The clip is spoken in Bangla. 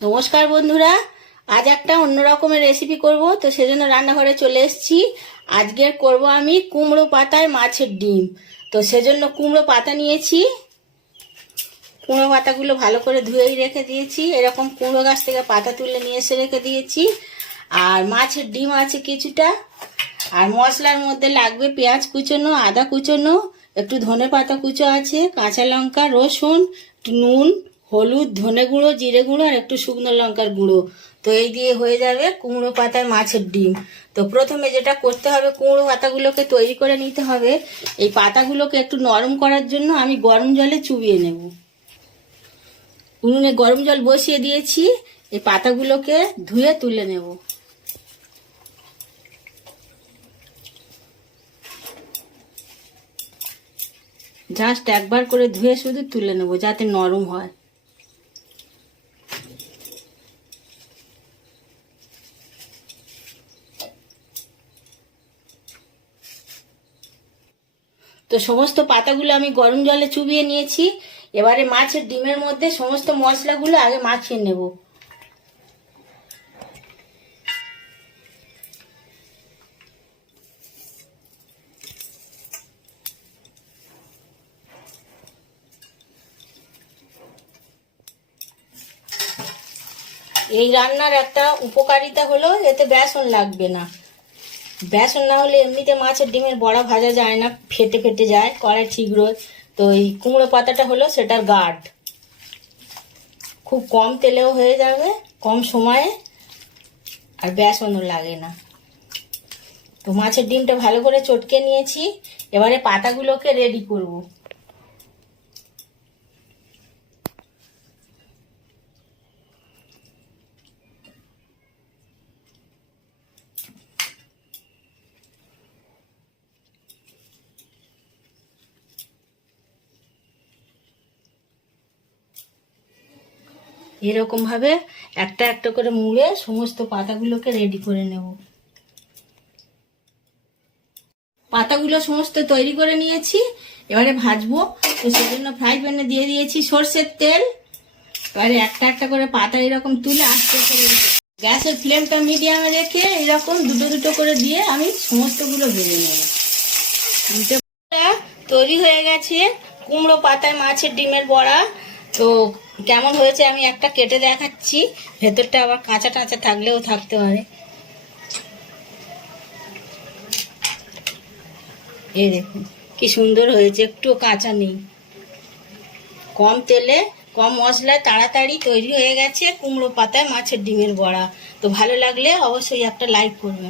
নমস্কার বন্ধুরা, আজ একটা অন্য রকমের রেসিপি করব। তো সেজন্য রান্নাঘরে চলে এসেছি। আজকে করব আমি কুমড়ো পাতায় মাছের ডিম। তো সেজন্য কুমড়ো পাতা নিয়েছি। কুমড়ো পাতাগুলো ভালো করে ধুয়েই রেখে দিয়েছি। এরকম কুমড়ো গাছ থেকে পাতা তুলে নিয়ে এসে রেখে দিয়েছি। আর মাছের ডিম আছে কিছুটা। আর মশলার মধ্যে লাগবে পেঁয়াজ কুচোনো, আদা কুচোনো, একটু ধনে পাতা কুচো আছে, কাঁচা লঙ্কা, রসুন, নুন, হলুদ, ধনে গুঁড়ো, জিরে গুঁড়ো আর একটু শুকনো লঙ্কার গুঁড়ো। তো এই দিয়ে হয়ে যাবে কুমড়ো পাতায় মাছের ডিম। তো প্রথমে যেটা করতে হবে, কুমড়ো পাতাগুলোকে তৈরি করে নিতে হবে। এই পাতাগুলোকে একটু নরম করার জন্য আমি গরম জলে চুবিয়ে নেব। উনুনে গরম জল বসিয়ে দিয়েছি। এই পাতাগুলোকে ধুয়ে তুলে নেব। জাস্ট একবার করে ধুয়ে শুধু তুলে নেব যাতে নরম হয়। তো সমস্ত পাতাগুলো আমি গরম জলে চুবিয়ে নিয়েছি। এবারে মাছের ডিমের মধ্যে সমস্ত মশলাগুলো আগে মাখিয়ে নেব। এই রান্নার একটা উপকারিতা হলো এতে বেসন লাগবে না। বেসন না হলে এমনিতে মাছের ডিমের বড়া ভাজা যায় না, ফেটে ফেটে যায়, কড়াই ছিদ্র। তো এই কুমড়ো পাতাটা হলো সেটার গার্ড। খুব কম তেলেও হয়ে যাবে, কম সময়ে, আর বেসনও লাগে না। তো মাছের ডিমটা ভালো করে চটকে নিয়েছি। এবারে পাতাগুলোকে রেডি করব। এরকম ভাবে একটা একটা করে মুড়ে সমস্ত পাতাগুলোকে রেডি করে নেব। পাতাগুলো সমস্ত তৈরি করে নিয়েছি। এবারে ভাজবো। তো সেজন্য ফ্রাই প্যানে দিয়ে দিয়েছি সর্ষের তেল। এবারে একটা একটা করে পাতা এরকম তুলে আস্তে করে গ্যাসের ফ্লেমটা মিডিয়ামে রেখে এরকম দুটো দুটো করে দিয়ে আমি সমস্তগুলো ভেজে নেব। তৈরি হয়ে গেছে কুমড়ো পাতায় মাছের ডিমের বড়া। তো কেমন হয়েছে আমি একটা কেটে দেখাচ্ছি। ভেতরটা আবার কাঁচা টাঁচা থাকলেও থাকতে পারে। এই দেখুন কি সুন্দর হয়েছে, একটুও কাঁচা নেই। কম তেলে কম মশলায় তাড়াতাড়ি তৈরি হয়ে গেছে কুমড়ো পাতায় মাছের ডিমের বড়া। তো ভালো লাগলে অবশ্যই একটা লাইক করবেন।